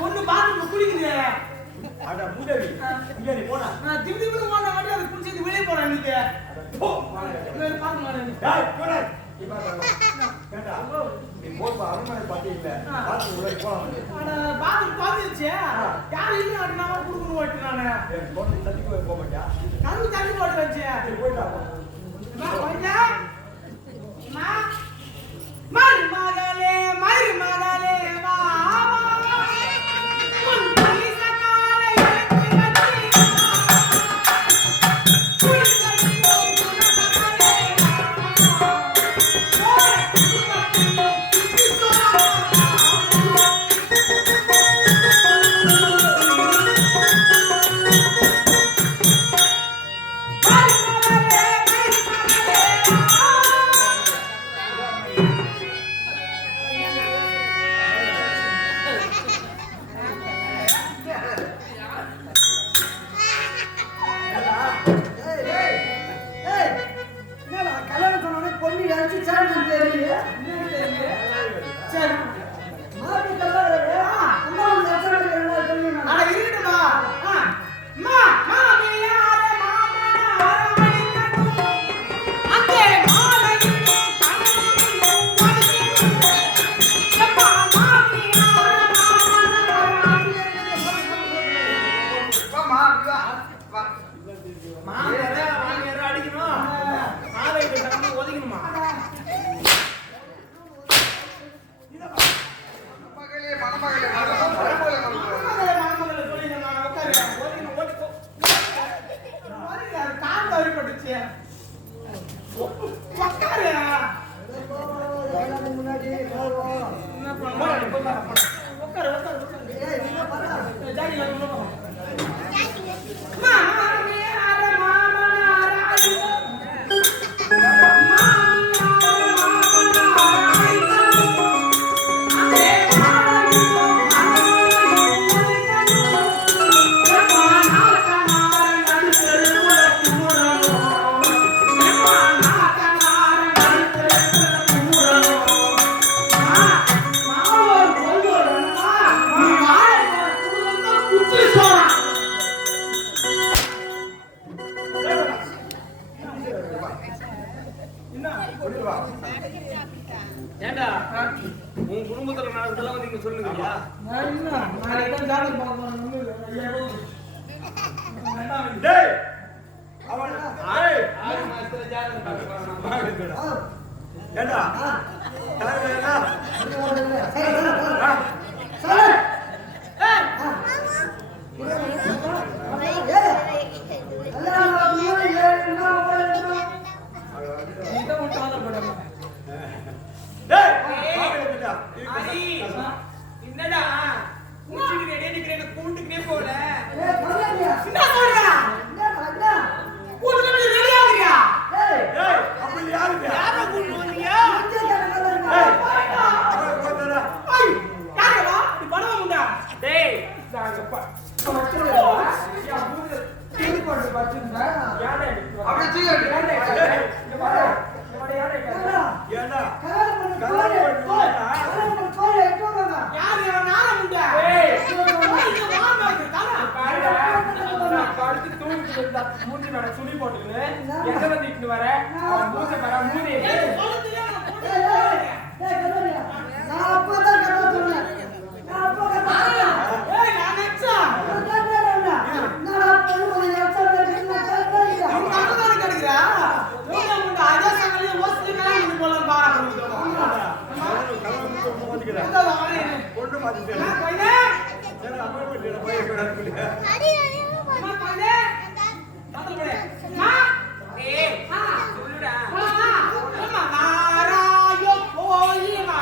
பொண்ணு பாத்ரூம்ல குளிக்குது. அட மூதேவி இங்க நீ போடா. நான் திவ்திவ்னு ஓடுன வாட்டி அது குளிச்சிட்டு வெளிய போறேன் இன்னைக்கு. போ. நான் பாத்து மாறேன். டேய் போடா. கேட்டா. நீ போப்பா அருமையை பாத்தி இல்ல. பாத்து உள்ள போலாம். அட பாத்ரூம் பாத்துச்சு. யார் இல்ல அப்படி நான் குடுக்குற ஓட்டு நானே. பொண்ணு தட்டி போக மாட்டியா? கண்ணு தள்ளி போட்டு வச்சு. நீ போய்டா. நான் போய்யா. மா மருமகளே மருமகளே வா ஏண்டா உன் குடும்பத்துல நடக்கிறதெல்லாம் வந்து இங்க சொல்லுங்கயா. நான் என்ன நான் இதான் ஜாதகம் பார்க்க போறேன். டேய் அவன் ஆறு மாசத்துல ஜாதகம் பார்க்க போறேன். ஏண்டா தலைவரா என்னடா குடிச்சிட்டு ரெடி நிக்கிறேன் கூண்டுக்குனே போல என்ன சொல்றா என்னடா கூண்டுக்கு ரெடி ஆகுறியா ஏய் அப்படி யாருங்க யார கூண்டு வந்தீங்க ஏய் போடா ஐய் யாரடா நீ பணம் முண்டா டேய் நாங்கப்பா யா கூண்டு டீ போட்டு வச்சிருந்தா யாரே அப்படி சீக்கிரம் இங்க பாரு இவட யாரே ஏண்டா கல்யாணம் பண்ணு யார் இவன் நார முண்டா ஏய் இது வாமா இருக்கானா பாருடா படுத்து தூங்கிட்டு இருந்தா மூஞ்சி மேல சுடி போட்டுக்கினு எங்க வந்துட்டு வர மூஞ்சி மேல மூடி ஏய் சொல்லுதியா நான் அப்பதான் கரெக்டா சொன்னேன் நான் அப்பா கரெக்டா ஏய் நான் நிச்சா நான் அப்பா ஒரு எச்சரிக்கை நான் கரெக்டா நீ கரெக்டா கடிக்குறா ரோட முண்டா அதே சங்கலே ஓஸ்ல காய் போல பாரு பொண்ணு மாத்திட்டே நான் போயினே சரி அம்மா வீட்டுல போய் கிடக்குல அடி அம்மா போயினே பாத்து போடே மா ஏய் சொல்லுடா அம்மா மாராயோ போய் மா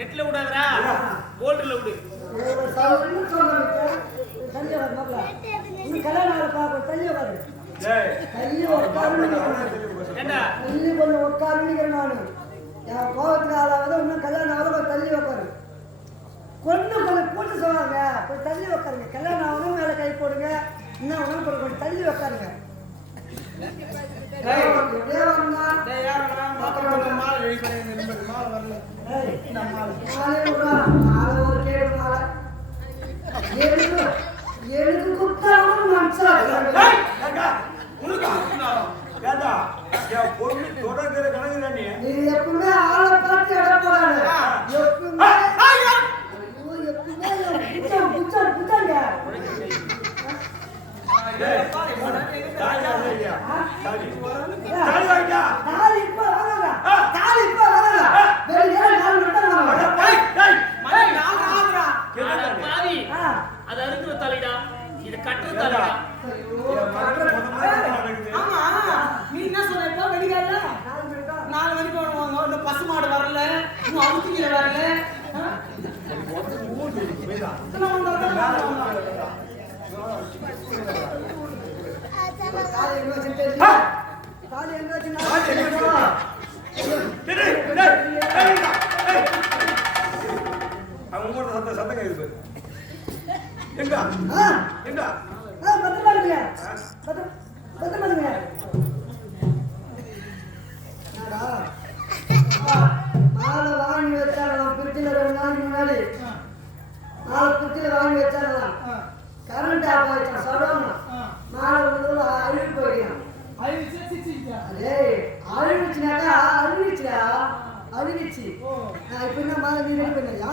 நெட்ல விடாதடா போல்ட்ல விடு தள்ளி கல்யாணம் பார்க்க தள்ளி உட்காரு தள்ளி ஏண்டா தள்ளி கொஞ்சம் உட்காருன்னு நான் என் கோபத்துக்கு ஆளாவது இன்னும் கல்யாணம் ஆகல கொஞ்சம் தள்ளி உட்காரு கொஞ்சம் கூட்டு சொல்லுவாங்க கொஞ்சம் தள்ளி உட்காருங்க கல்யாணம் ஆகணும் மேலே கை போடுங்க இன்னும் ஒன்றும் கொஞ்சம் தள்ளி உட்காருங்க எனக்கு குத்தாலும் மனசா நீ எப்பவுமே ஆளை பார்த்து இடப்படாது எப்பவுமே புத்தாங்க தாலி இப்ப வரல வெளியே 4 மட்டும் அது அறுக்கிற தலைடா இது கட்டுற தலைடா ஆமா நீ என்ன சொன்ன இப்ப வெடிகால 4 மணிக்கு வருவாங்க இந்த பசுமாடு வரல இன்னும் அவுத்திக்கிற வரல தாலி எங்க சத்தம் கேக்குது எங்க எங்க மாலை வாங்கி வச்சாங்களாம் பிரிட்ஜில் 2 நாளைக்கு முன்னாடி 4 பிரிட்ஜில் வாங்கி வச்சாங்களாம் கரண்ட் ஆஃப் ஆயிடுச்சு சொல்லணும் மாலை வந்து அழுவி போயிடலாம் அழுவிச்சுனாக்கா அழுவிச்சு இப்ப என்ன மாலை நீ ரெடி பண்ணியா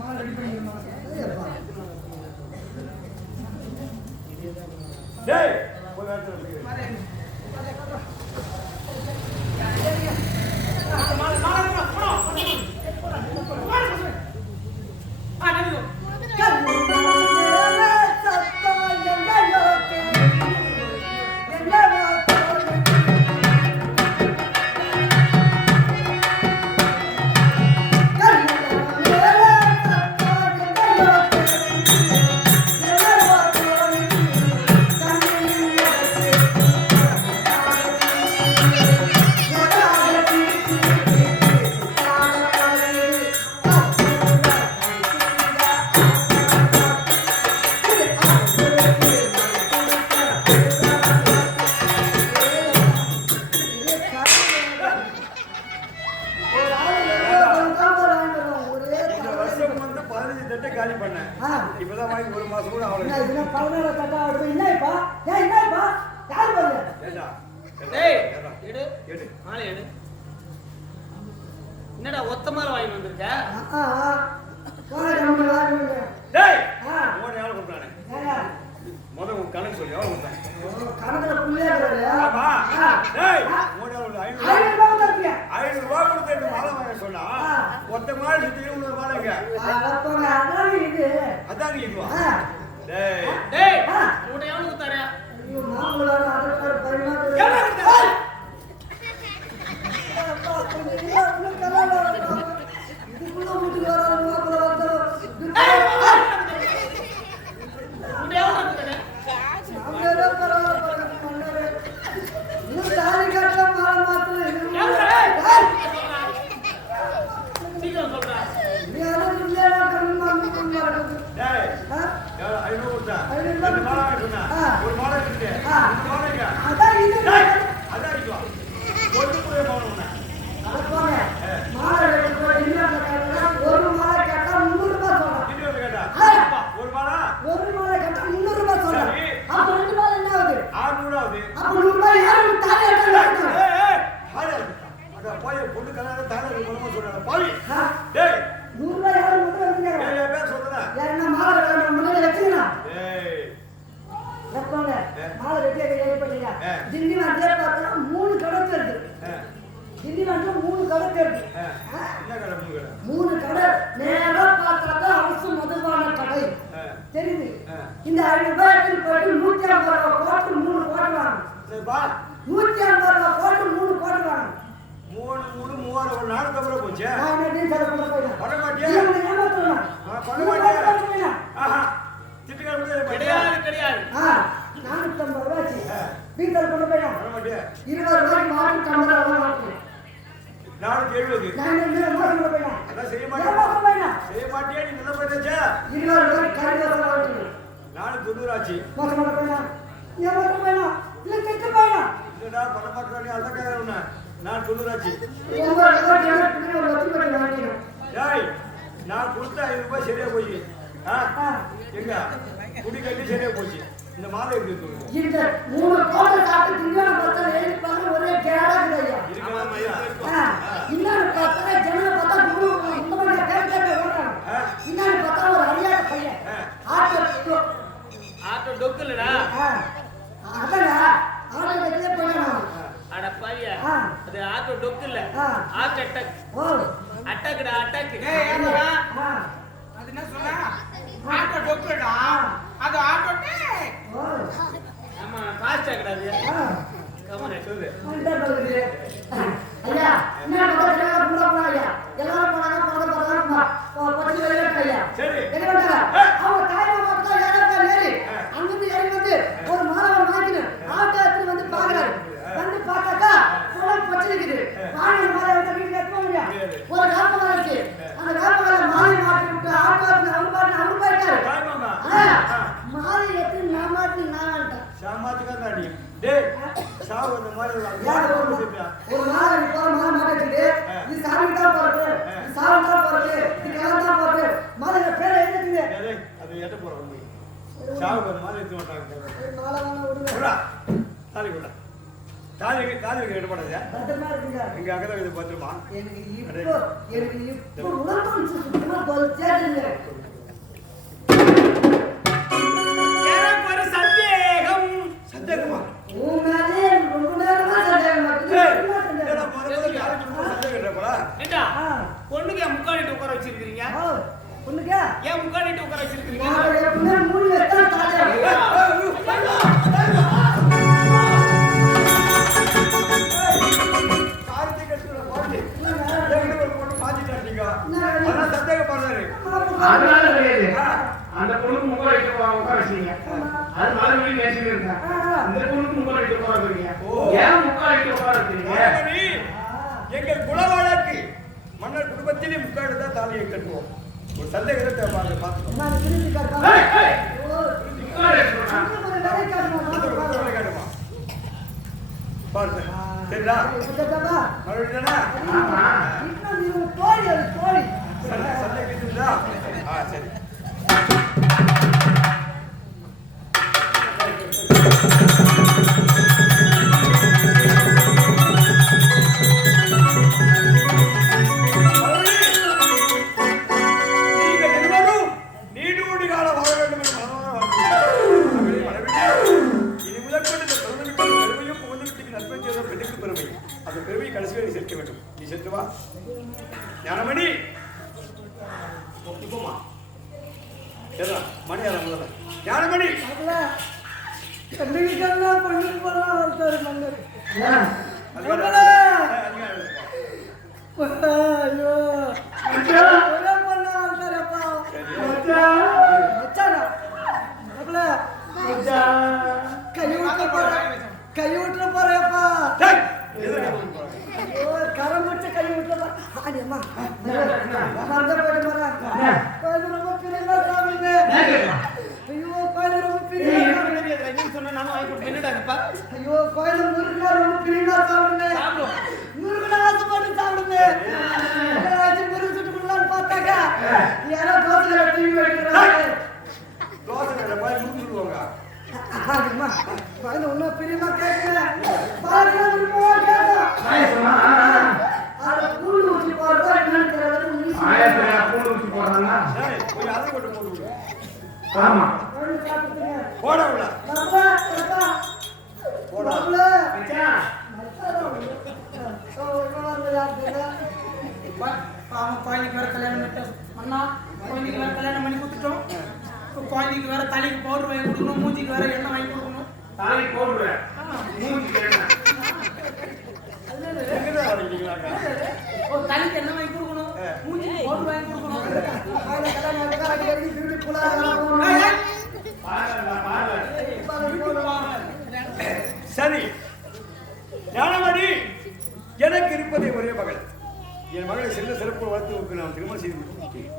மாலை ரெடி பண்ணிடுமா டேய் என்னடா ஒத்த மாலை வாங்கி வந்திருக்க முதல்ல கணக்கு சொல்லி எவ்வளவு கொடுத்தாங்க கணக்குல புள்ளையா ஆமா டேய் 500 ரூபாய் கொடுத்து மாலை வாங்க சொன்னா ஒத்த மாலை சுத்தி 300 மாலைங்க அதான் இது அதான் இதுவா டேய் டேய் உன்னை எவ்வளவு கொடுத்தாரு ஐயோ மாமலோட அதற்கார பரிமாற்றம் இதுக்குள்ள வீட்டுக்கு வராது மாப்பிள்ள வந்தாலும் இந்த 5 ரூபாய்க்கு போட்டு 150 ரூபாய் போட்டு 3 கோடி வாங்க. 150 ரூபாய் போட்டு 3 கோடி வாங்க. 3 3000 அப்புறம் நானும் தவிர போச்சு. நான் என்ன டீச்சர் பண்ண போறேன். பண்ண மாட்டியா? நீங்க ஏமாத்துறீங்க. பண்ண மாட்டியா? ஆஹா. திட்டுக்கார வந்து கிடையாது கிடையாது. 450 ரூபாய் டீச்சர் பண்ண போறேன். பண்ண மாட்டியா? 20 ரூபாய்க்கு மாட்டி கம்பள வாங்க. நாளைக்கு 70. நான் என்ன மோசம் பண்ண போறேன். அதான் செய்ய மாட்டியா? செய்ய மாட்டியா? நீ என்ன பண்ணச்சா? 20 ரூபாய்க்கு கறிவேல வாங்க. நாளைக்கு 90 ஆச்சு. மோசம் பண்ண போறேன். ஏமாத்த போறேன். இல்ல திட்டு போறேன். இல்லடா பண்ண மாட்டேன்னு அதான் கேக்குறேன். நான் 90 ஆச்சு. ஏய் நான் கொடுத்த 5 ரூபாய் சரியா போச்சு. எங்க குடி கட்டி சரியா போச்சு. இந்த மாலை எப்படி சொல்லுங்க? இந்த 3 கோட்டை சாப்பிட்டு திங்கன பார்த்தா எழுதி பாருங்க ஒரே கேரா இருக்குயா. இருக்கமா ஐயா? இன்னொரு பார்த்தா ஜனல பார்த்தா குரு இந்த மாதிரி கேரா ஓடுறாங்க. இன்னொரு பார்த்தா ஒரு அரியாத பையன். ஆட்டோ டொக்குலடா. அதடா ஆட்டோ கட்டியே போறான். அட பாவியா. அது ஆட்டோ டொக்குல. Auto attack. ஓ அட்டாக்டா அட்டாக். ஏய் ஏமாடா. அது என்ன சொல்ற? ஆட்டோ டொக்குடா. அது ஆட்டோ டேக். ஓ ஆமா ஃபாஸ்ட் ஆகடாது. கமனே சொல்லு. அந்த பகுதியே. ஐயா என்ன பண்றீங்க? புள்ள போறாயா. எல்லாரும் போறாங்க பத்தி வெளிய கையா. சரி. என்ன பண்றாங்க? அவங்க தாய் மாமா யாரோ ஏறி அங்கிருந்து இறங்கி வந்து ஒரு மாலவன் வாங்கின ஆட்டோ எடுத்து வந்து பாக்குறாரு. வந்து பார்த்தாக்கா புள்ள பச்சை இருக்குது. மாலை மாலை வந்து வீட்டுல எடுத்து போங்க. ஒரு காப்பா இருக்கு. அந்த காப்பால மாலை மாட்டி விட்டு ஆட்டோ அவர் போயிட்டாரு. தாய் மாமா. மாலை எடுத்து நான் மாட்டி நான் வந்துட்டேன். சாமாத்துக்காரன் அடி. டேய் சாவு அந்த மாதிரி ஒரு மாலை நீ போற மாலை மாட்டிட்டு நீ சாமி தான் போறது. நீ சாமி தான் போறது. நீ கலந்து தான் போறது. மாலைல பேரை எழுதிட்டீங்க. டேய் அது எட்ட போற உண்மை. சாவு அந்த மாதிரி எடுத்து மாட்டாங்க. மாலை வாங்க விடுங்க. போடா. தாலி போடா. தாலி எட்ட போடாதே. பத்திரமா இருக்கீங்க. இங்க அங்கதான் இது பத்திரமா. எனக்கு இப்போ உணர்வு சுத்தமா தொலைச்சாதுங்க. எனக்கு ஒரு சந்தேகம். சந்தேகமா? உங்களே ரொம்ப நேரமா சந்தேகம் ஏண்டா பொண்ணுக்கு ஏன் முக்காடிட்டு உட்கார வச்சிருக்கீங்க? பொண்ணுங்க ஏன் முக்காடிட்டு உட்கார வச்சிருக்கீங்க? நான் எப்பவுமே மூணு வெட்டா அதனால கிடையாது. அந்த பொண்ணுக்கு முகம் வைக்க உட்கார வச்சீங்க. அது மாதிரி வீடு பேசிட்டு இருக்கேன். இந்த பொண்ணுக்கு முகம் வைக்க உட்கார வைக்கிறீங்க. ஏன் முகம் வைக்க உட்கார வைக்கிறீங்க? எங்கள் குலவாழக்கு மன்னர் குடும்பத்திலே முக்காடு தான் தாலியை கட்டுவோம். ஒரு சந்தேகத்தை பார்த்து நான் திருப்பி காட்டுறேன். பாருங்க சரிடா மறுபடியா தோழி அது தோழி சந்தேகிட்டுங்களா? சரி ஞானமணி ஞானமணி கண்ணுக்கெல்லாம் பொண்ணுக்கு போலாம் ஒருத்தர் மன்னர் ஐயோ ஒரே பொண்ணா வந்தாரப்பா கை விட்டுற போறேப்பா கரம் வச்சு கை விட்டுற ஆடியம்மா மறந்த போயிட்டு போறேன் கோயில் ரொம்ப பிரிவா சாப்பிடுங்க ஐயோ கோயில் ரொம்ப பிரிவா சொன்ன நானும் வாங்கி கொடுப்பேன்டாப்பா. ஐயோ கோயில் முருகனா ரொம்ப பிரிவா சாப்பிடுங்க முருகனா ஆசைப்பட்டு சாப்பிடுங்க முருகன் சுட்டு கொடுக்கலான்னு பார்த்தாக்கா யாரோ தோசை டிவி வைக்கிறாங்க தோசை போய் முடிச்சுடுவாங்க ஆமா கோயில் ஒன்னும் பிரிவா கேட்கல பாருங்க கூழ் ஊற்றி போடுறதா என்னன்னு தெரியல பூண்டு ஊற்றி போடுறாங்க. கொஞ்சம் அதை கொண்டு போட்டு ஆமா போட விட குழந்தைக்கு வேற கல்யாணம் பண்ணிட்டோம் அண்ணா குழந்தைக்கு வேற கல்யாணம் பண்ணி கொடுத்துட்டோம் குழந்தைக்கு வேற தலைக்கு பவுடர் வாங்கி கொடுக்கணும் மூஞ்சிக்கு வேற எண்ணெய் வாங்கி கொடுக்கணும் தலைக்கு போடுவேன் மூஞ்சிக்கு என்ன எங்கதான் வரீங்களாக்கா? ஒரு தலைக்கு என்ன வாங்கி கொடுக்கணும், மூஞ்சிக்கு பவுடர் வாங்கி கொடுக்கணும். அதுல கல்யாணம் ஆயிட்டா அடிக்கடி திருடி புலாக சரி ஞானமணி, எனக்கு இருப்பதே ஒரே மகள். என் மகளை சிறந்த சிறப்பு வளர்த்து நான் திருமணம் செய்து கொடுத்தேன்.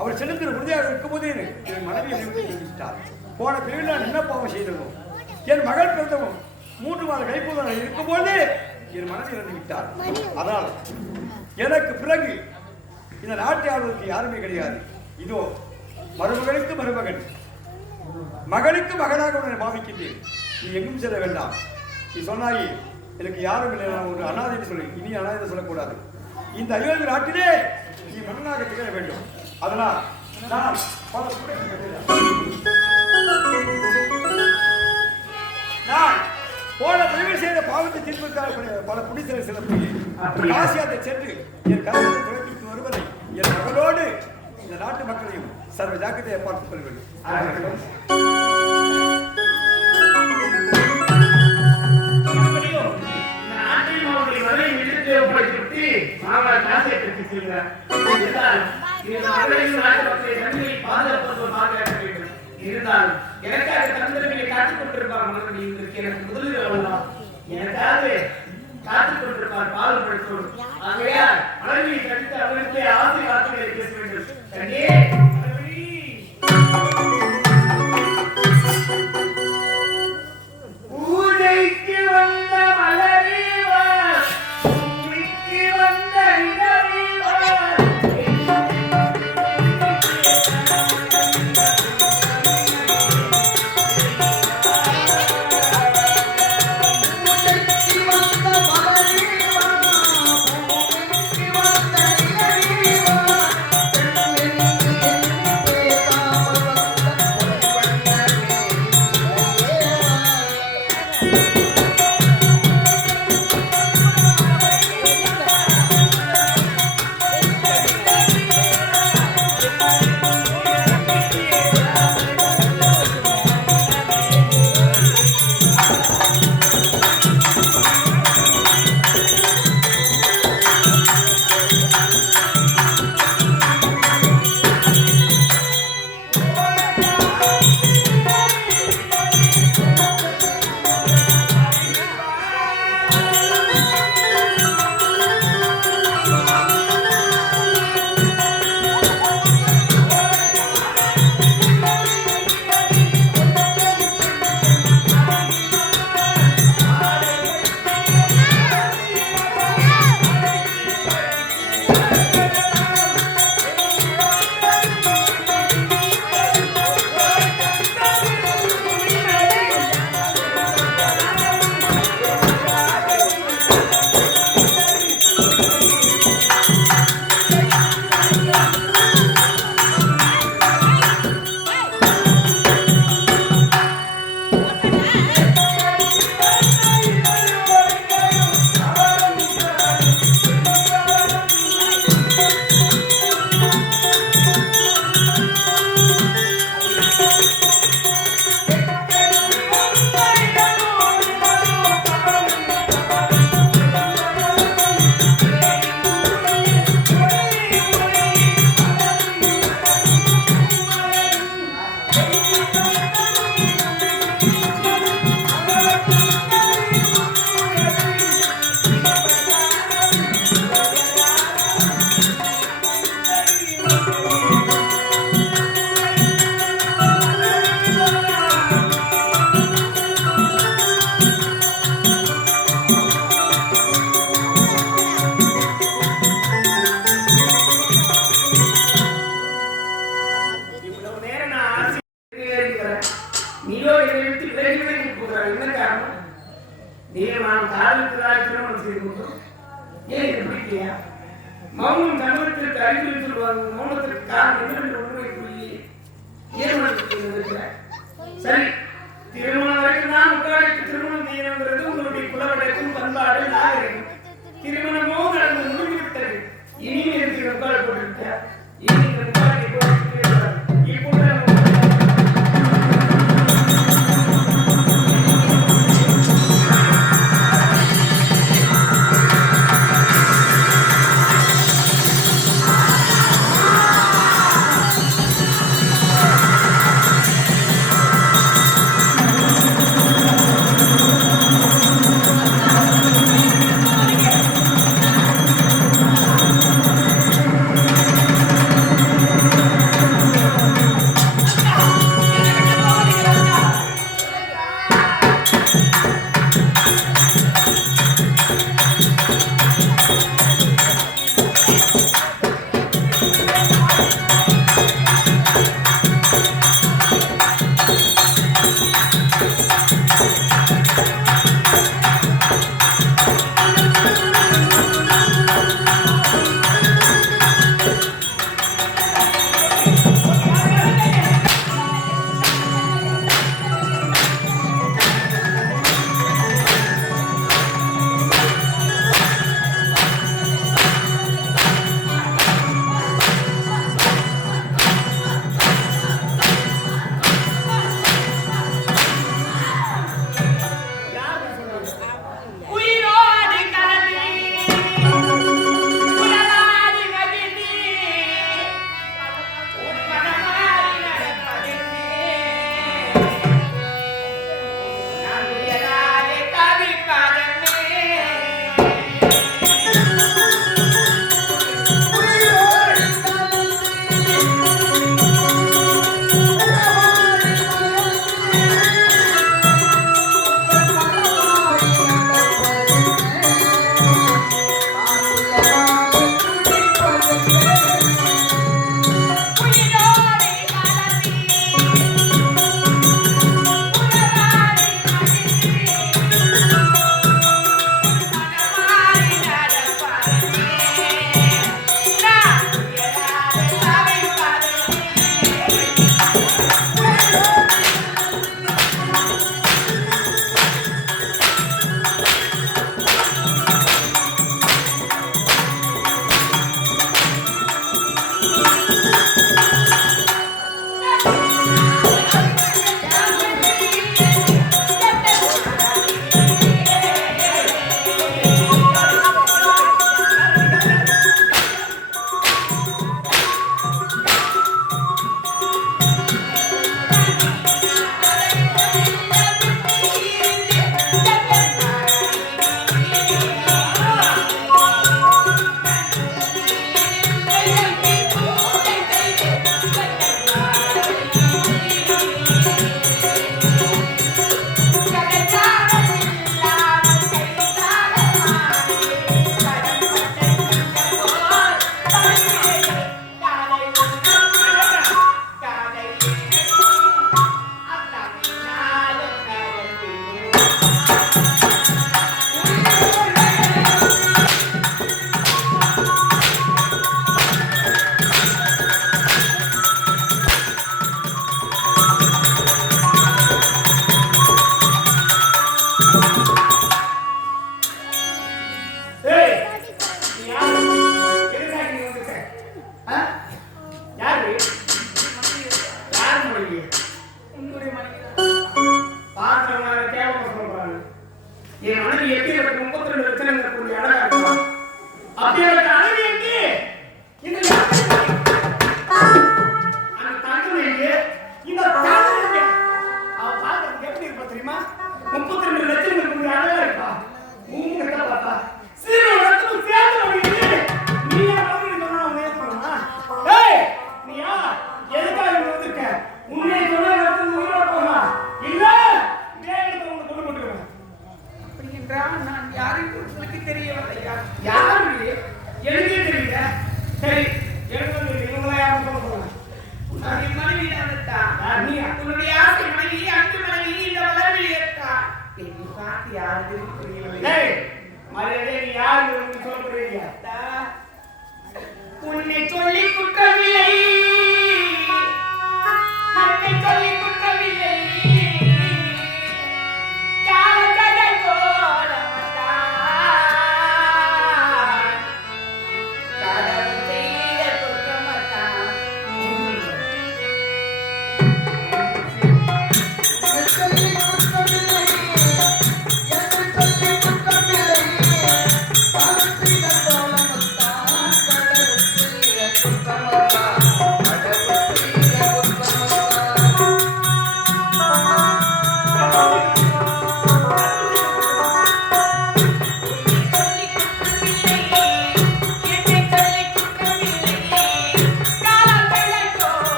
அவர் செலுத்தின உறுதியாக இருக்கும்போது என் மனைவியை விட்டார். போன பிரிவில் நான் என்ன பாவம் செய்தோம்? என் மகள் பிறந்தவும் 3 மாத கைப்பூதான் இருக்கும்போது என் மனைவி இறந்து விட்டார். அதனால் எனக்கு பிறகு இந்த நாட்டை ஆளுவதற்கு யாருமே கிடையாது. இதோ மருமகளுக்கு மருமகன், மகளுக்கு மகனாக உன்னை பாவிக்கின்றேன். நீ எங்கும் செல்ல வேண்டாம். நீ சொன்னாயே எனக்கு யாரும் இல்லை, நான் ஒரு அனாதை சொல்லி இனி அனாதை சொல்லக்கூடாது. இந்த அயோத்தி நாட்டிலே நீ மன்னனாக திகழ வேண்டும். அதனால் நான் நான் போன பிரிவில் செய்த பாவத்தை தீர்ப்பதற்காக பல புனிதரை செல்லப்படுகிறேன். ஆசியாத்தை சென்று என் கருத்தை துளைத்து வருவதை என் மகளோடு இந்த நாட்டு மக்களையும் சர்வ ஜாக்கிரதையை பார்த்துக் கொள்வேன். எனக்காக தந்திரங்களை காத்துக் கொண்டிருப்பார் மகன். எனக்கு முதலில் எனக்காக காத்துக் கொண்டிருப்பார் பால் படுத்தோடு. ஆகையால் மனைவியை கண்டித்து அவர்களுக்கு ஆசை வார்த்தைகளை பேச வேண்டும். கண்ணே பூஜைக்கு வந்த மலரேவா, பூமிக்கு வந்த இடரேவா, மௌனம் தமிழத்திற்கு அறிவியல் சொல்வாங்க. மௌனத்திற்கு காரணம் என்னவென்று உண்மை புரியலையே. ஏன் சரி, திருமணம் வரைக்கும் தான் முக்காலுக்கு திருமணம் செய்யணுங்கிறது உங்களுடைய குலவழக்கம், பண்பாடு, நாகரிகம். திருமணமோ நடந்து முடிந்துவிட்டது. இனியும் இருக்கிற முக்கால் போட்டுவிட்ட இனி இந்த முக்காலை போட்டு இப்போ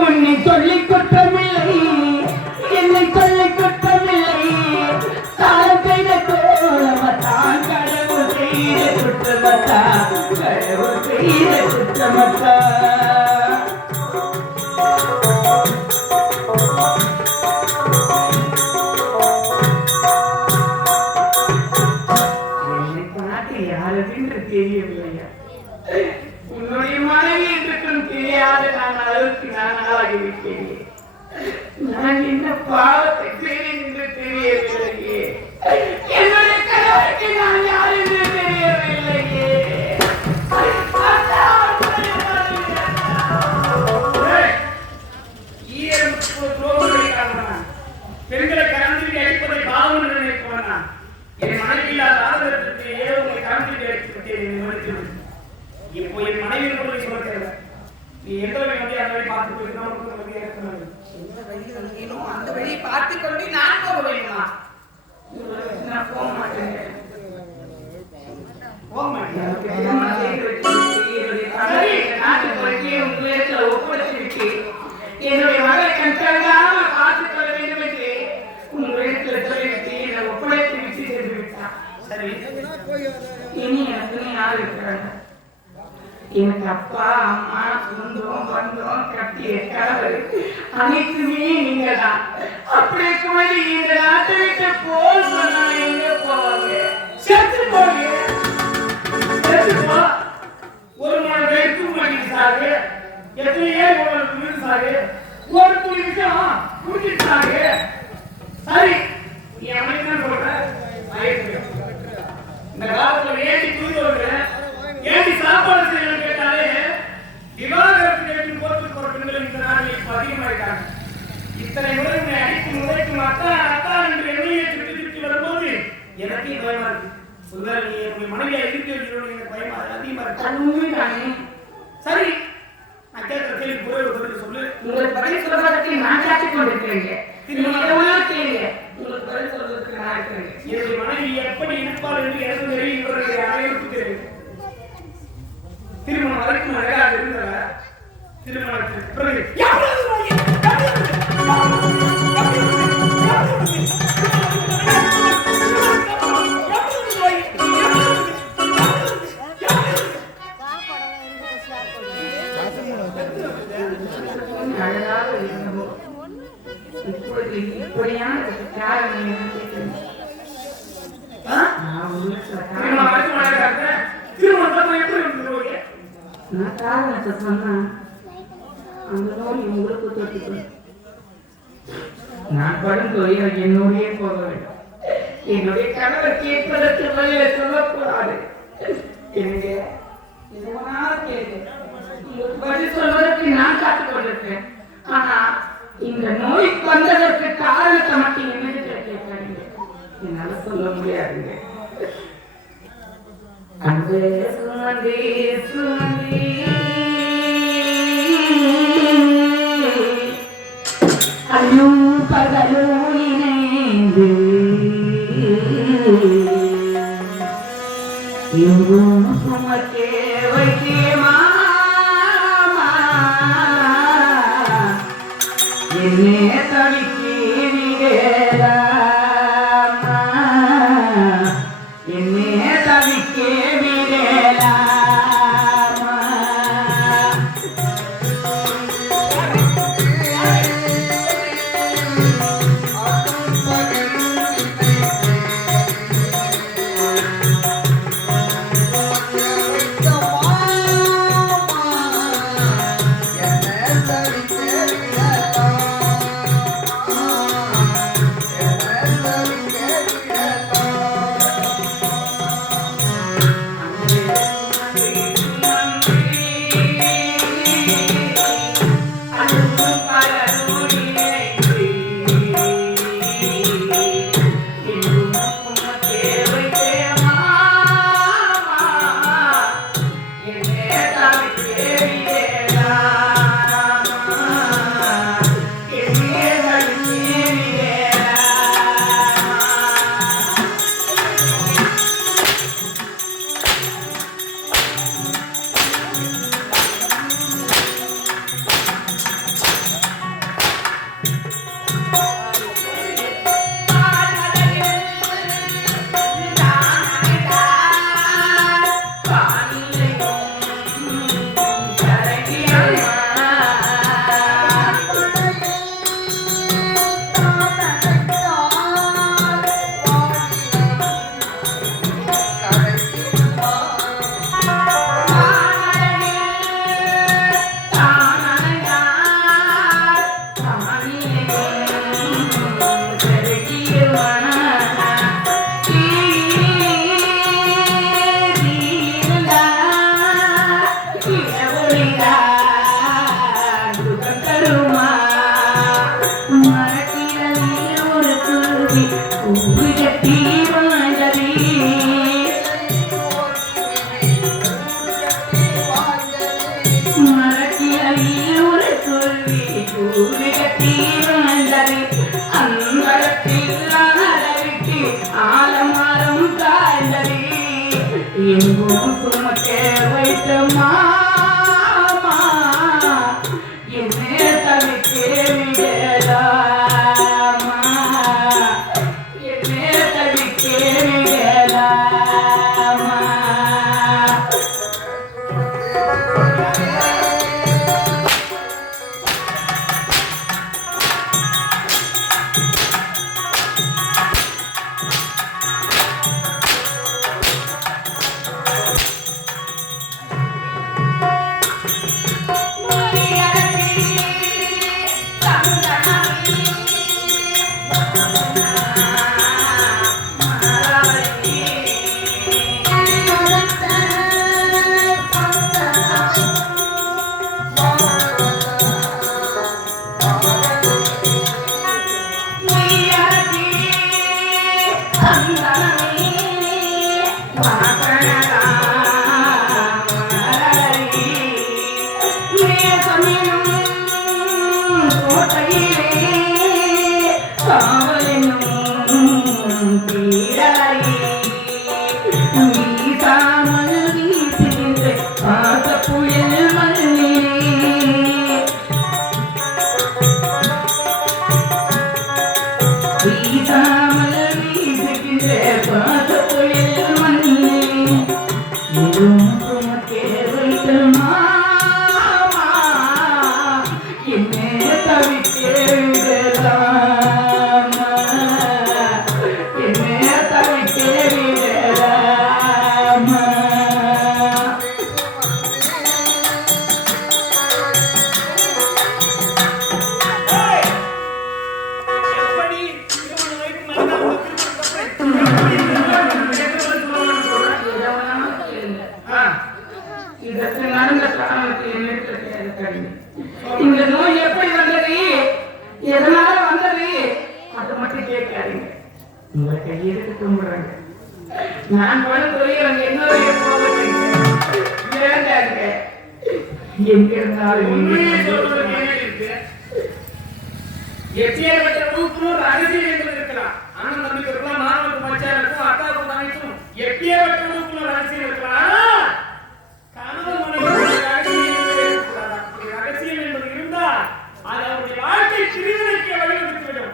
உன்னை சொல்லி குற்றமில்லை, என்னை சொல்லி குற்றமில்லை. தான் செய்த கோலமத்தான் கடவுள் செய்த குற்றமத்தா, கடவுள் செய்த குற்றமத்தா. என்னை பார்த்து யாருக்கு தெரியவில்லையா? உன்னுடைய மனைவி என்றும் தெரியாத நான் அளவுக்கு நான் ஆகிவிட்டேன். நான் என்ன பாவத்தை செய்தேன் என்று தெரியவில்லையே. என்னுடைய கணவருக்கு நான் யார் என்று தெரியவில்லையே. பெண்களை கலந்து அடிப்பதை பாவம் என்று நினைப்பவனா? என் மனைவி இல்லாத ஆதரத்திற்கு ஏதோ உங்களை கலந்து அடிப்பட்டேன். இப்போ என் மனைவி கூட சொல்ல நீ எந்த வழி வந்து அந்த வழி பார்த்து போயிருந்தா அந்த வழியை பார்த்து கொண்டு நான் போக வேண்டுமா? நான் போக மாட்டேன். போக மாட்டேன். என்னுடைய மகளை கண்காணாம பார்த்துக் கொள்ள வேண்டும் என்று உங்களிடத்தில் சொல்லிவிட்டு என்னை ஒப்படைத்து விட்டு சென்று விட்டான். சரி, இனி எனக்கு யார் இருக்கிறாங்க? எனக்கு அப்பா, அம்மா, சொந்தம், பந்தம், கட்டிய கணவர் அனைத்துமே நீங்க தான். அப்படி இருக்கும்போது இந்த நாட்டை விட்டு போக சொன்னா எங்க போவாங்க? செத்து போங்க, செத்து போ. ஒரு நாள் வெறுப்பு மாட்டிட்டாங்க, எத்தனையோ விழுந்தாங்க, ஒரு துணி விஷயம் குடிச்சிட்டாங்க. சரி, நீ அமைதி தான் சொல்ற. இந்த காலத்துல ஏடி தூக்கி வருகிறேன், ஏடி சாப்பாடு செய்யணும்னு கேட்டாலே விவாகரத்து கேட்டு போட்டு போற பெண்கள் இந்த நாட்டில் இப்ப அதிகமாயிருக்காங்க. இத்தனை முறை உன்னை அடித்து முறைக்கும் அத்தான் என்று எண்ணியை திருப்பி வரும்போது எனக்கே பயமா இருக்கு. ஒருவேளை நீ உங்க மனைவியா இருக்கு எனக்கு பயமா அதிகமா இருக்கு. சரி, நான் கேட்கிற கேள்வி ஒரே ஒரு பதில் சொல்லு. உங்களுக்கு பதில் சொல்வதற்கு நான் காத்துக் கொண்டிருக்கிறேன். உங்களுக்கு பதில் சொல்வதற்கு நான் இருக்கிறேன். என்னுடைய மனைவி எப்படி இருப்பார் என்று எனக்கு தெரியும், இவருடைய அனைவருக்கும் தெரியும். திருமணம் வரைக்கும் அழகாக இருந்தவர் திருமணத்திற்கு பிறகு இப்படியான நான் காரணத்தை சொன்னா அந்த நோய் உங்களுக்கு தொட்டுக்கணும். நான் படும் தொழில் என்னுடைய போக வேண்டும். என்னுடைய கணவர் கேட்பதற்கு வழியில சொல்லக்கூடாது. எனக்கு பதில் சொல்வதற்கு நான் காத்துக் கொண்டிருக்கேன். ஆனா இந்த நோய் வந்ததற்கு காரணத்தை மட்டும் என்னிடத்துல கேட்காதீங்க, என்னால சொல்ல முடியாதுங்க. அன்பே சுமந்தே சுமந்தே அல்லும் பகலும் இணைந்து எங்கும் சுமக்கே வைத்தே மாமா என்னே தவிக்கே விடேலாமா என்னே தவிக்கே விடேலாமா. ஆலமரம் தாழ்ந்தது எங்கும் சுமக்கே வைத்த மாமா என்னே தவிக்கே விடலாமா என்னே தவிக்கே விடலாமா இந்த நோய் எப்படி வந்தது எதனால வந்தது அதை மட்டும் கேட்காதீங்க உங்களை கையெடுத்து கும்பிடுறாங்க நான் பணம் தொழில் என்னுடைய வேண்டாங்க எங்க இருந்தாலும் எப்பேற்பட்ட ஊக்குனூர் அரசியல் என்பது இருக்கலாம் ஆனா நம்பிக்கை இருக்கலாம் மாணவருக்கு மச்சான் இருக்கும் அக்காவுக்கு தனிக்கும் எப்பேற்பட்ட ஊக்குனூர் அரசியல் இருக்கலாம் கணவன் மனைவி அரசியல் என்பது இருந்தா அது அவருடைய வாழ்க்கை பிரிவினைக்கு வழிவகுத்துவிடும்.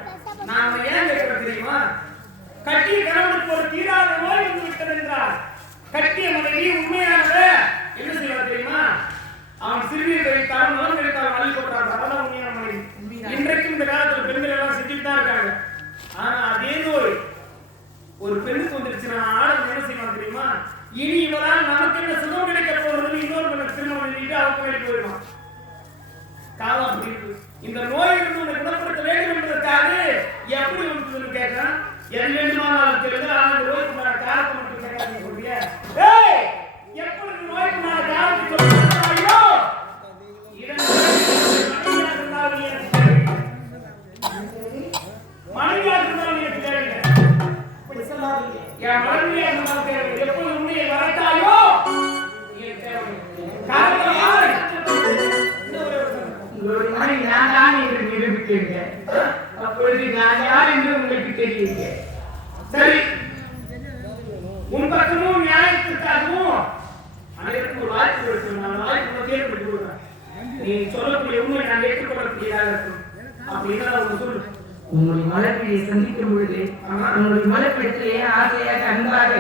நாம ஏன் கேட்கிறோம் தெரியுமா? கட்டிய கணவனுக்கு ஒரு தீராத நோய் வந்து விட்டது என்றால் கட்டிய மனைவி உண்மையானவ என்ன செய்வார் தெரியுமா? அவன் சிறுநீர் கழித்தாலும் மலம் கழித்தாலும் அள்ளி போட்டான். அதெல்லாம் உண்மையான மனைவி. இன்றைக்கும் இந்த காலத்துல பெண்கள் எல்லாம் செஞ்சுட்டு தான் இருக்காங்க. ஆனா அதே நோய் ஒரு பெண்ணுக்கு வந்துருச்சுன்னா ஆடல் என்ன செய்வாங்க தெரியுமா? இனி இவரால் நமக்கு என்ன சுகம் கிடைக்க போறதுன்னு இன்னொரு பெண்ணை திருமணம் பண்ணிட்டு அவங்க வேலைக்கு போயிடுவான். காலம் அப்படி இருக்கு. இந்த நோயிலிருந்து உன்னை குணப்படுத்த வேண்டும் என்பதற்காக எப்படி வந்து கேட்கிறேன் என் வேண்டுமானாலும் தெரியுது. ஆனா இந்த நோய்க்கு மேல காலத்தை மட்டும் கேட்காதீங்க சொல்றிய. ஏய் எப்பொழுது நோய்க்கு மேல காலத்தை சொல்றாயோ இதன் மனைவியாக இருந்தாலும் எனக்கு தேவையில்லை. மனைவியாக இருந்தாலும் எனக்கு தேவையில்லை. இப்படி சொல்லாதீங்க. என் மனைவியாக இருந்தாலும் தேவையில்லை. எப்பொழுது உன்னை வரட்டாயோ எனக்கு தேவையில்லை. காரணம் யாரு? உங்களுடைய மனைவி நான் தான் என்று நிரூபிக்கிறீங்க. அப்பொழுது நான் யார் என்று உங்களுக்கு தெரியுங்க. சரி, உன் பக்கமும் நியாயத்திற்காகவும் அனைவருக்கும் ஒரு வாய்ப்பு கொடுக்கணும். நான் வாய்ப்பு தேர்வு கொடுக்குறேன். நீ சொல்லக்கூடிய உண்மை நான் ஏற்றுக்கொள்ளக்கூடியதாக இருக்கும். அப்படின்னு அவங்க சொல்லு. உங்களுடைய மலர்பிடியை சந்திக்கும் பொழுது உங்களுடைய மலர்பிடத்திலே ஆசையாக அன்பாக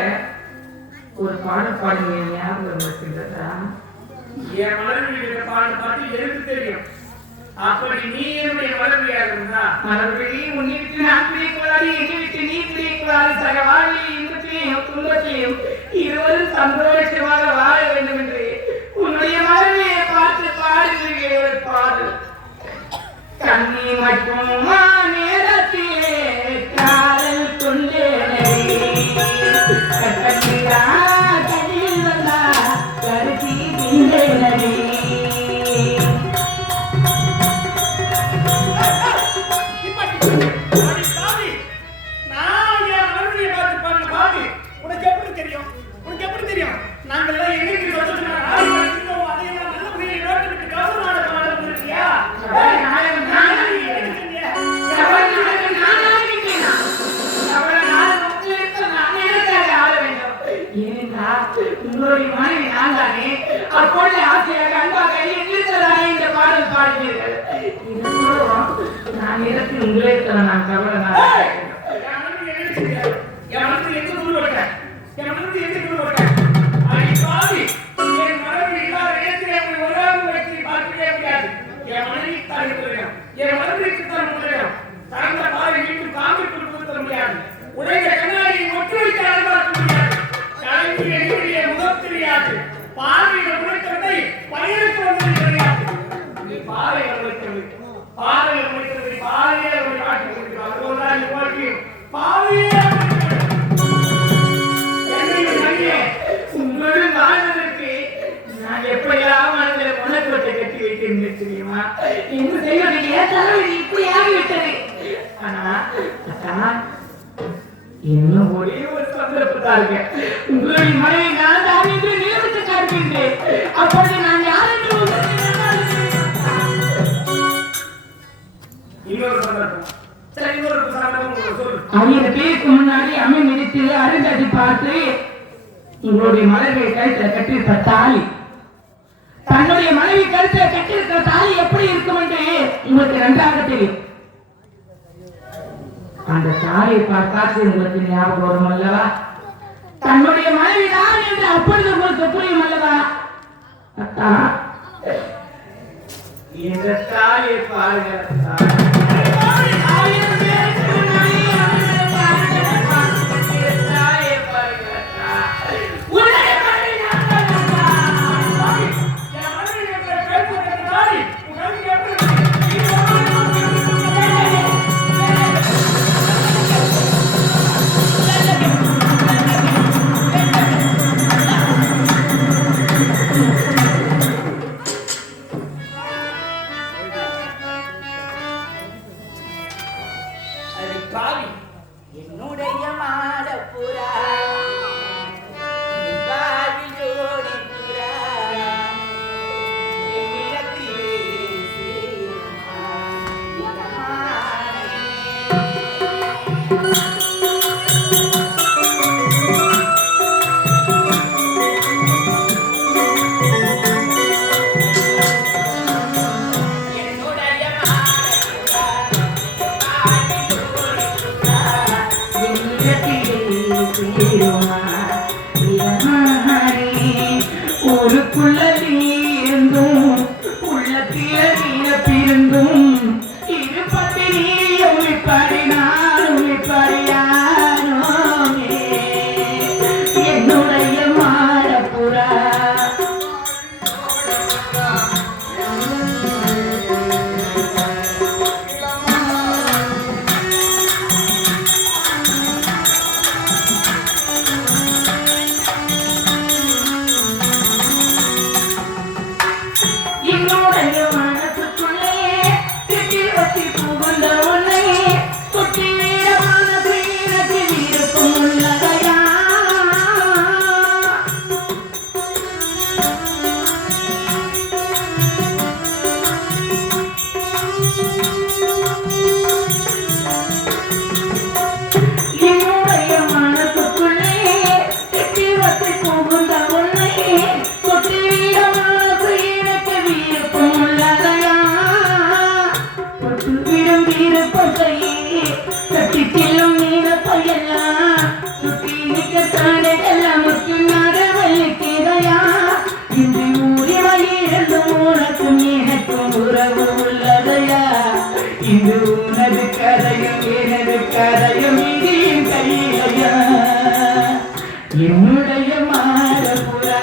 ஒரு பாடல் பாடுங்க. ஞாபகம் இருக்கின்றதா? என் மலர்பிடிக்கிற பாடல் பாட்டு எனக்கு தெரியும். அப்படி நீ என்னுடைய மலர்பிடியாக இருந்தா மலர்பிடி உன்னிட்டு நான் பிடிக்கூடாது, எங்கிட்டு நீ பிடிக்கூடாது. சக வாழ்வில் இன்பத்திலையும் துன்பத்திலையும் இருவரும் சந்தோஷமாக வாழ வேண்டும் என்று உன்னுடைய மலர்பிடியை பார்த்து பாடுகிற ஒரு பாடல். கண்ணி மட்டும் நேரத்திலே காதல் கொண்டேனே கட்டீரா கதில் வந்தா கருதி திண்டேனே. நாங்கள் மனைவி நான் தானே அப்பொழுது ஆசையாக அன்பாக இருக்கிறதானே இந்த பாடல் பாடுவீர்கள் நான் எனக்கு உங்களே தர நான் கவலை என் மனதில் எந்த குழு விட்டேன் என் மனதில் எந்த குழு விட்டேன் என் மனைவி இல்லாத நேரத்தில் என்னை ஒருவராக வைத்து பார்க்கவே முடியாது என் மனைவி தான் இருக்கிறேன் என் மனைவிக்கு தான் முடியும் தகுந்த பாதை மீண்டும் காமிட்டு கொடுக்க முடியாது உடைய கண்ணாடியை ஒட்டு வைத்து அனுபவிக்க முடியாது கலைஞர் என்னுடைய முகம் தெரியாது பார்வையில் உழைத்ததை பயிருக்கு வந்தது கிடையாது நீ பார்வையில் உழைத்தது பார்வையில் உழைத்தது பார்வையை ஒரு காட்டி கொடுக்கிறார் அதுதான் வாழ்க்கையும் பார்வையே உங்களோடு வாழ்வதற்கு நான் எப்படியாவது மனதில் முளைக்கொட்டை கட்டி வைத்திருந்தேன் தெரியுமா என்ன செய்வதற்கு ஏன் தலைவலி இப்படி ஆகிவிட்டது ஆனா இன்னும் ஒரே ஒரு சந்தர்ப்பத்தாங்க உங்களுடைய மனைவி நான் தான் என்று நியமித்து காட்டுகின்றேன் அப்பொழுது நான் யார் என்று இன்னொரு சந்தர்ப்பம் சரி இன்னொரு சந்தர்ப்பம் சொல்லு அவங்க பேருக்கு முன்னாடி அம்மை நிறுத்தி அருந்ததி பார்த்து உங்களுடைய மனைவி கழுத்தில் கட்டியிருக்க தாலி தன்னுடைய மனைவி கழுத்தில் கட்டியிருக்கிற தாலி எப்படி இருக்கும் என்று உங்களுக்கு நன்றாக தெரியும் அந்த தாலியை பார்த்தாச்சு உங்களுக்கு ஞாபகம் வரும் அல்லவா தன்னுடைய மனைவி தான் என்று அப்பொழுது உங்களுக்கு புரியும் அல்லவா அத்தா இந்த தாலியை பாருங்கள் என்னுடைய மாடப்புறா ஜோடி புறா என்னிடத்திலே ஊருக்குள்ள நீந்தும் உள்ளத்தில நீரப்பிருந்தும் இது பத்தி நீ உழைப்பாடி நான் உழைப்பாடியானோமே என்னுடைய மாடப்புறா இது உனது கதையும் எனது கதையும் இதின் கையிலையா என்னுடைய மாடப்புறா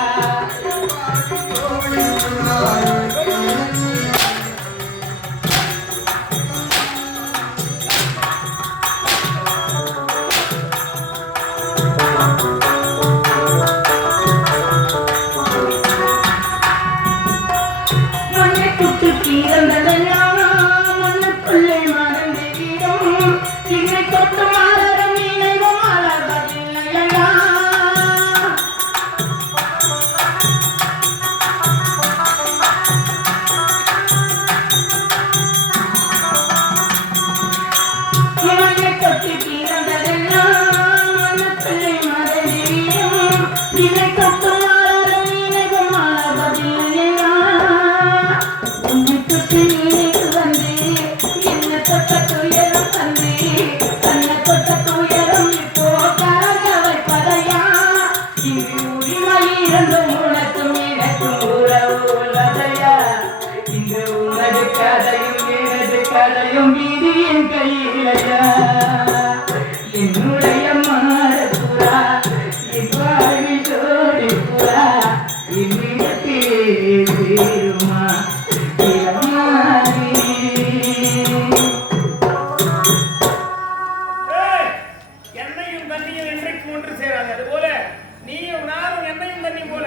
மண்ணை குட்டி கீழந்ததெல்லாம் மலரும் நினைவும் மலர்வதில்லையா கதையும் எனது கதையும் விதியின் கையிலையா என்னுடைய மாறப்புறா இவ்வாழ்வில் ஜோடி புறா இவ்விடத்திலே சேருமா இளமாரி. எண்ணெயும் தண்ணியும் என்றைக்கு ஒன்று சேராது. அதுபோல நீயும் நானும் எண்ணெயும் தண்ணி போல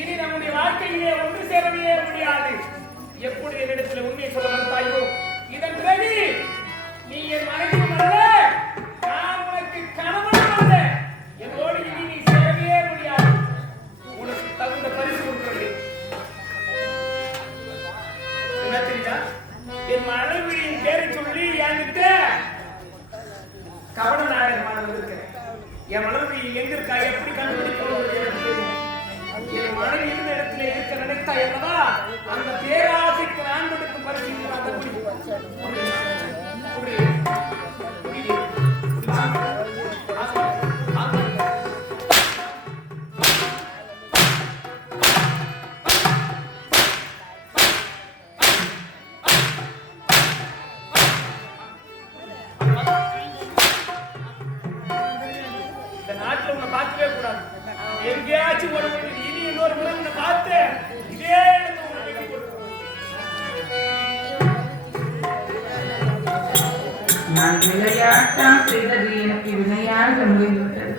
இனி நம்முடைய வாழ்க்கையிலே ஒன்று சேரவே முடியாது. எப்படி என்னிடத்தில் உண்மை சொல்ல வந்தாயோ இதன் பிறகு நீ என் மனைவியும் அல்ல, நான் உனக்கு கணவனும் அல்ல. என்னோடு இனி நீ சேரவே முடியாது. உனக்கு தகுந்த பரிசு கொடுக்கிறது. என்ன தெரியுதா? என் மனைவியின் பேரை சொல்லி என்கிட்ட கவன நாடகமாக இருக்கிறேன். என் மனைவி எங்க இருக்கா, எப்படி கண்டுபிடிக்க என் மனைவி இருந்த இடத்துல இருக்க நினைத்தா என்னவா அந்த பேராசைக்கு நான் கொடுக்கும் பரிசு இந்த நாட்டில் உன்னை பார்க்கவே கூடாது. எங்கேயாச்சும் ஒரு முறை இனி இன்னொரு முறை உன்னை பார்த்து இதே இடத்துல உன்னை வெட்டி கொடுக்கணும். நான் விளையாட்டாம் செய்தது எனக்கு வினையாக முடிந்துவிட்டது.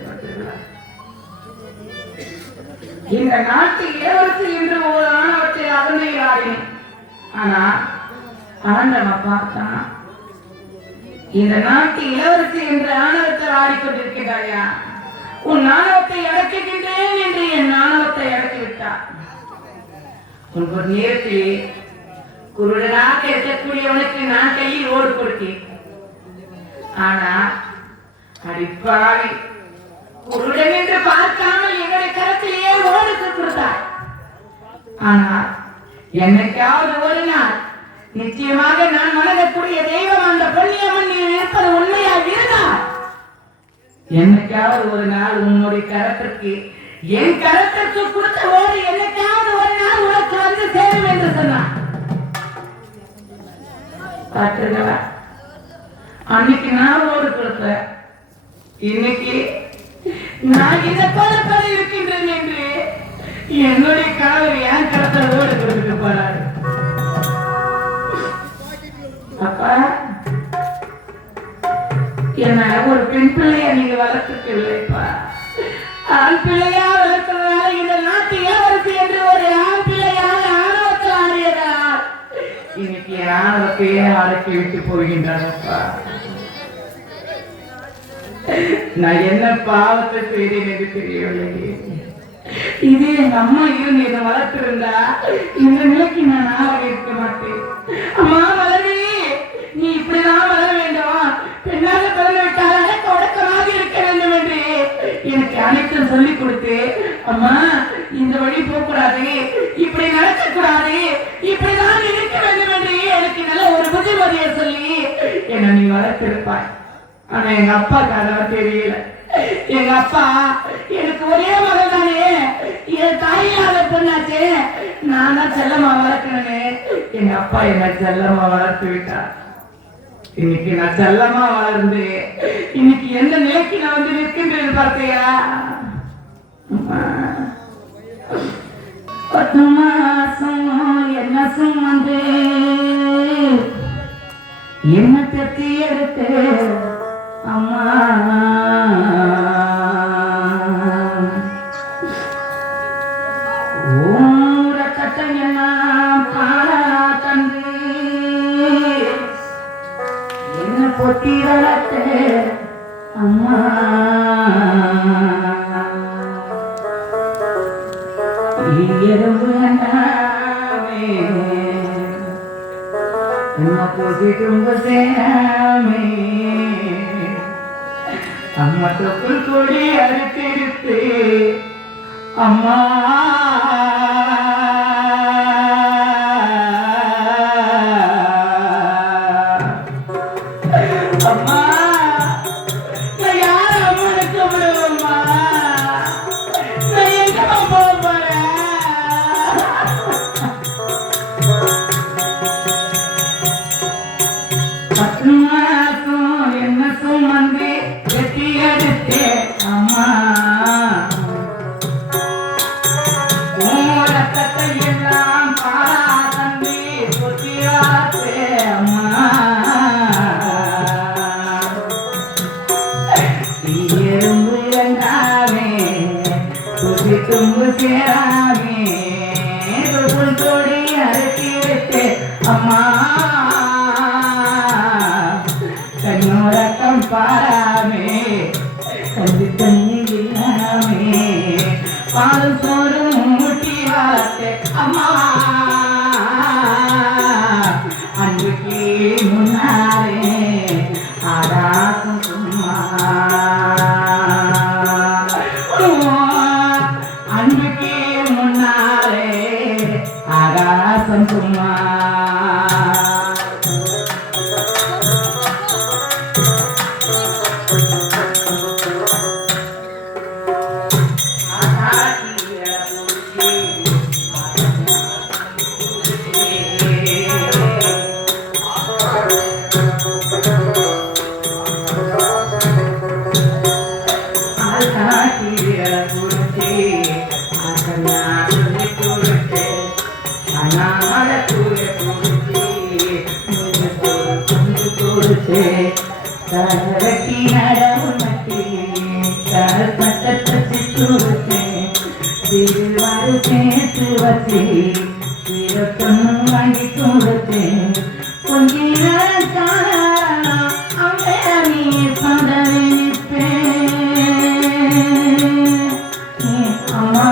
இந்த நாட்டு இளவரசி என்று ஒரு ஆணவத்தை அவனையாடினேன். ஆனா ஆண்டவ பார்த்தான், இந்த நாட்டு இளவரசி என்ற ஆணவத்தை ஆடிக்கொண்டிருக்கிறாயா, உன் ஆணவத்தை அடக்குகின்றேன் என்று என் ஆணவத்தை அடக்கிவிட்டார். உன் ஒரு நேரத்தில் குருடனாக இருக்கக்கூடியவனுக்கு நான் கையில் ஓடு கொடுத்தேன். ஆனா அடிப்பாவி குருடன் என்று பார்க்காமல் என்னுடைய கரத்திலேயே ஓடுக்கு கொடுத்தார். ஆனால் என்னைக்காவது ஒரு நாள் நிச்சயமாக நான் வணங்கக்கூடிய தெய்வம் அந்த பொன்னியம்மன் நீ இருப்பது உண்மையாக இருந்தால் என்னைக்காவது ஒரு நாள் உன்னுடைய கரத்திற்கு என் கரத்திற்கு கொடுத்த ஓடு என்னைக்காவது ஒரு நாள் உனக்கு வந்து சேரும் என்று சொன்னான். பார்த்துங்களா, அன்னைக்கு நான் ஓடு கொடுப்பேன், இன்னைக்கு நான் இதை போல இருக்கின்றேன் என்று என்னுடைய கணவர் என் கரத்தில் ஓடு கொடுத்துட்டு போறாரு. அப்பா, என்ன ஒரு பெண் பிள்ளைய நீங்க வளர்த்துக்கவில்லைப்பா. ஆண் பிள்ளையா வளர்க்கிறதுனால இந்த நாட்டு இளவரசி என்று ஒரு ஆண் பிள்ளையாக ஆணவத்தில் ஆடியதால் இன்னைக்கு என் ஆணவத்தையே அடக்கி விட்டு போகின்றானப்பா. நான் என்ன பாவத்தை செய்தேன் என்று தெரியவில்லை. இது எங்க அம்மா இருந்து என்னை வளர்த்திருந்தா இந்த நிலைக்கு நான் ஆக இருக்க மாட்டேன். அம்மா வளரு, நீ இப்படிதான் வளர வேண்டும், பெண்ணாக பிறந்து விட்டால் அடக்க உடக்கமாக இருக்க வேண்டும் என்று எனக்கு அனைத்தும் சொல்லிக் கொடுத்து, அம்மா இந்த வழி போகக்கூடாது, இப்படி நடக்கக்கூடாது, இப்படிதான் இருக்க வேண்டும் என்று எனக்கு நல்ல ஒரு புத்திமதியை சொல்லி என்னை நீ வளர்த்திருப்பாய். ஆனா எங்க அப்பா அதெல்லாம் தெரியல. எங்க அப்பா எனக்கு ஒரே மகள் தானே, என் தாயாத பொண்ணாச்சு, நான் தான் செல்லமா வளர்க்கிறேன்னு எங்க அப்பா என்ன செல்லமா வளர்த்து விட்டார். இன்னைக்கு நான் செல்லமா வளர்ந்து இன்னைக்கு எந்த நிலைக்கு நான் வந்து நிற்கின்றேன் பார்த்தியா? 10 மாசம் என்ன சுமந்து என்ன தட்டி எடுத்து அம்மா ஊர கட்டையெல்லாம் பாடா தந்து என்ன பொட்டி வளர்த்து அம்மா எறும்பு வேண்டாமே அம்மா தொக்குள் கொடி அறுத்திருத்து அம்மா அம்மா நான் யார அம்மனுக்கு விடுவோம்மா, நான் எங்கம்மா போக போறேன்? கையெல்லாம் பாரா தம்பி பொத்தியாத்தே அம்மா எறும்பு இரண்டாமே துசி தும்பு சேராமே தோடி அறுத்தி விட்டு அம்மா கண்ணோரக்கம் பாராமே கண்டு தண்ணி இல்லாமே பால் சோறும் முட்டி வார்த்தை அம்மா அன்புக்கு முன்னாரே ஆராசம் சும்மா அன்புக்கு முன்னாரே ஆகாசம் சும்மா வாங்கி கொடுத்தேன் கொஞ்ச நேரம் நீ பதவிப்பேன் அம்மா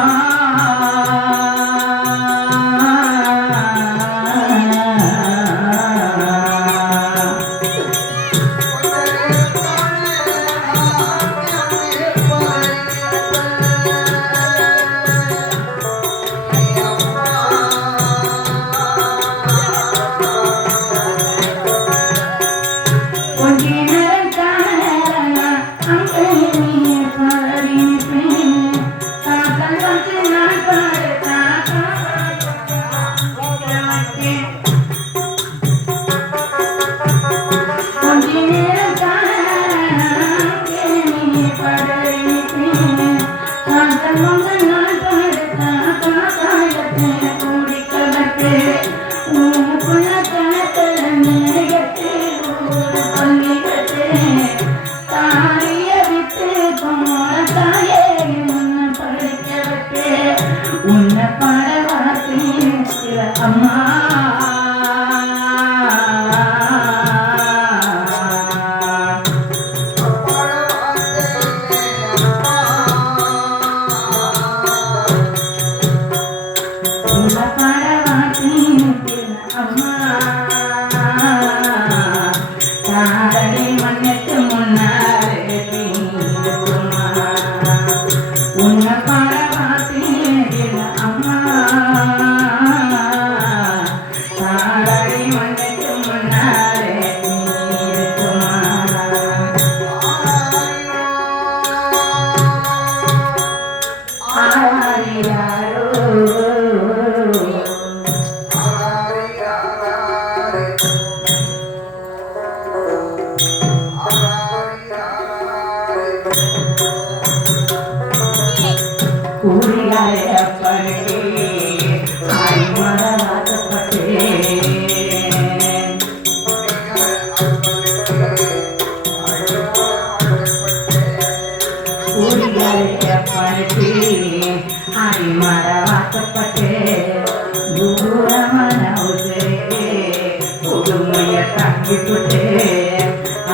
உன்னை பாட அம்மா மண்ணுக்கு முன்னாலே உன்னை அம்மா தாரடி மண்ணுக்கு முன்னாலே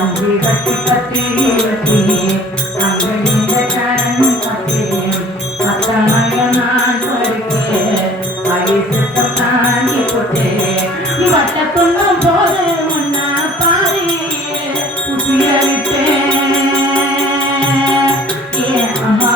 அஞ்சி கட்டி பத்தி அங்கடிந்த கரண் பத்தி அத்தமய நான் படித்தேன் வயசுக்கு தாண்டி போட்டேன் வட்ட துண்ணும் போது முன்னா பாரி குட்டியளித்தேன் அம்மா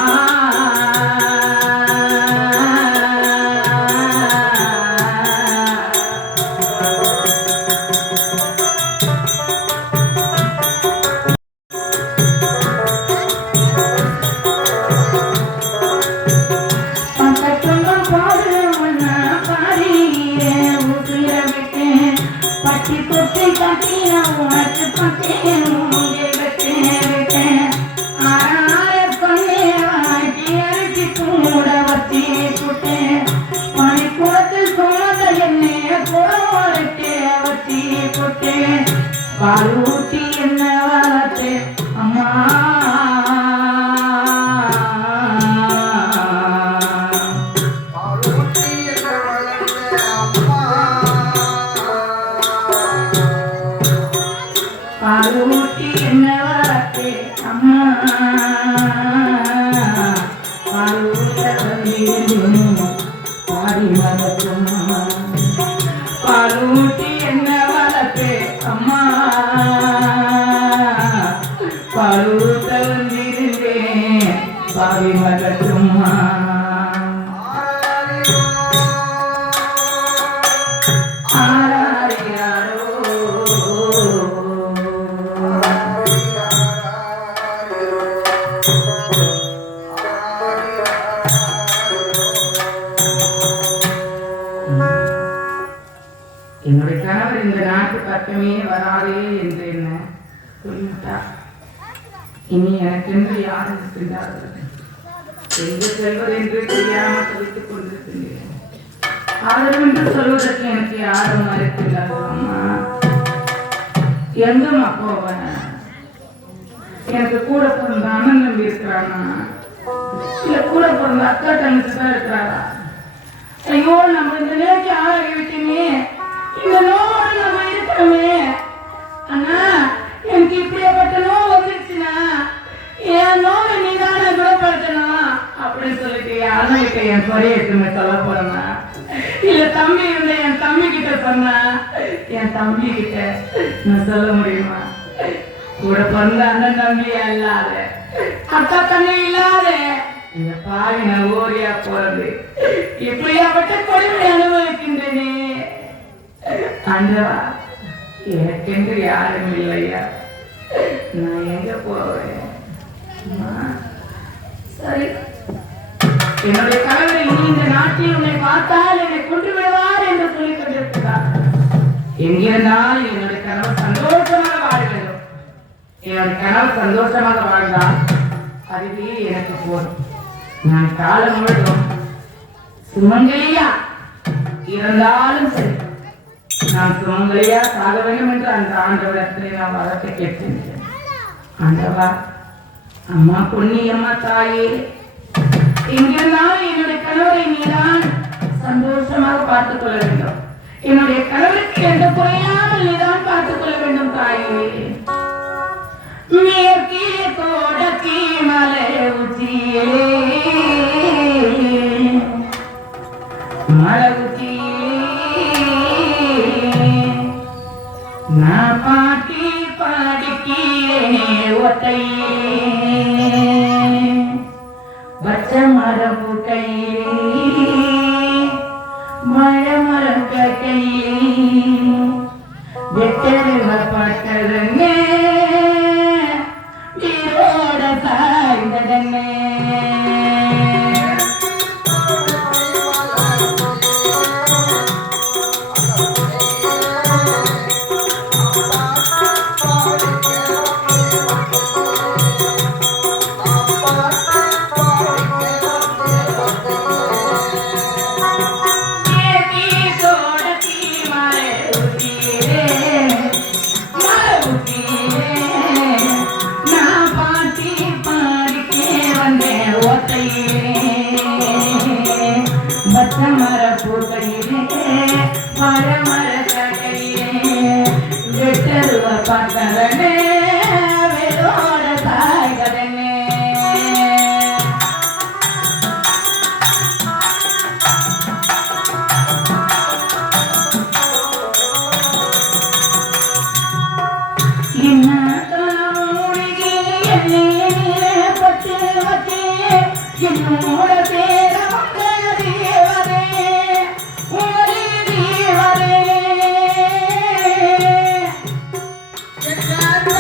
பணிக்கு குடமுழுக்கே வத்தி போட்டு பாலூட்டி என்ன வளர்த்து அம்மா பாலூட்டி என்ன வளர்த்து அம்மா பாலூட்ட வந்திருந்தும் பாடி வளர்த்தும்மா பாலூட்டி என்ன வளர்த்து அம்மா பாலூட்ட வந்திருந்தேன் பாடி வளர்த்தும்மா என்னுடைய கணவர் இந்த நாட்டு பக்கமே வராதே என்று என்ன சொல்லிவிட்டார். இனி எனக்கென்று யாரும் இருக்கின்றார்கள் எங்கு செல்வது என்று தெரியாமல் தவித்துக் கொண்டிருக்கின்றேன். ஆதரவென்று சொல்வதற்கு எனக்கு யாரும் மறுக்கிறார்கள். அம்மா எங்கம்மா போவேன்? எனக்கு கூட பிறந்த அண்ணன் நம்பி இருக்கிறானா இல்ல கூட பிறந்த அக்கா தங்கச்சி தான் இருக்கிறாரா? ஐயோ நம்ம இந்த நேரத்தை ஆளாகி விட்டுமே, இந்த நோவோட நம்ம இருக்கிறோமே. அண்ணா எனக்கு இப்படியாப்பட்ட நோய் வந்துருச்சுன்னா என் நோவை நீதானே குணப்படுத்தணும் அப்படின்னு சொல்லிட்டு அண்ணன்கிட்ட என் குறையத்துமே சொல்ல போறேன்னா இல்ல தம்பி இருந்த என் தம்பி கிட்ட சொன்னா என் தம்பி கிட்ட நான் சொல்ல முடியுமா? கூட பிறந்த அண்ணன் தம்பியா இல்லாத அக்கா தண்ணி இல்லாத இந்த பாவின ஓரியா போறது இப்படியாப்பட்ட கொடுமை அனுபவிக்கின்றனே. ஆண்டவா எனக்கென்று யாரும் இல்லையா, நான் எங்க போவேன்? சரி, என்னுடைய கணவர் இனி இந்த நாட்டில் உன்னை பார்த்தால் என்னை கொண்டு விடுவார் என்று சொல்லிக் கொண்டிருக்கிறார். எங்கிருந்தால் என்னுடைய கணவர் சந்தோஷமாக வாழ வேண்டும். என்னுடைய கணவர் சந்தோஷமாக வாழ்ந்தால் அதுவே எனக்கு போதும். நான் காலம் முழுதும் சுமங்கலியா இருந்தாலும் சரி, நான் சுமங்கலியா சாக வேண்டும் என்று அந்த ஆண்டவரத்திலே நான் வளர்த்து கேட்கின்றேன். ஆண்டவா, அம்மா பொன்னியம்மா தாயே, எங்கிருந்தாலும் என்னுடைய கணவரை நீதான் சந்தோஷமாக பார்த்துக் கொள்ள வேண்டும். என்னுடைய கணவருக்கு எந்த குறையாமல் நீதான் பார்த்துக் கொள்ள வேண்டும் தாயே. மேற்கே தோடக்கே மலை உச்சியே மலை உச்சியே நான் பாட்டி பாடிக்கிறேனே ஒத்தையே பச்ச மரபு கையிலே மழை மரம் கையிலே வெட்டருவ பட்டதுங்க வீரோட சாய்ந்ததன்னே. Yeah.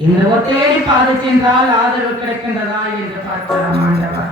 இந்த ஒத்தேடி பாதை சென்றால் ஆதரவு கிடைக்கின்றதா என்று பார்க்கலாம் ஆண்டவா.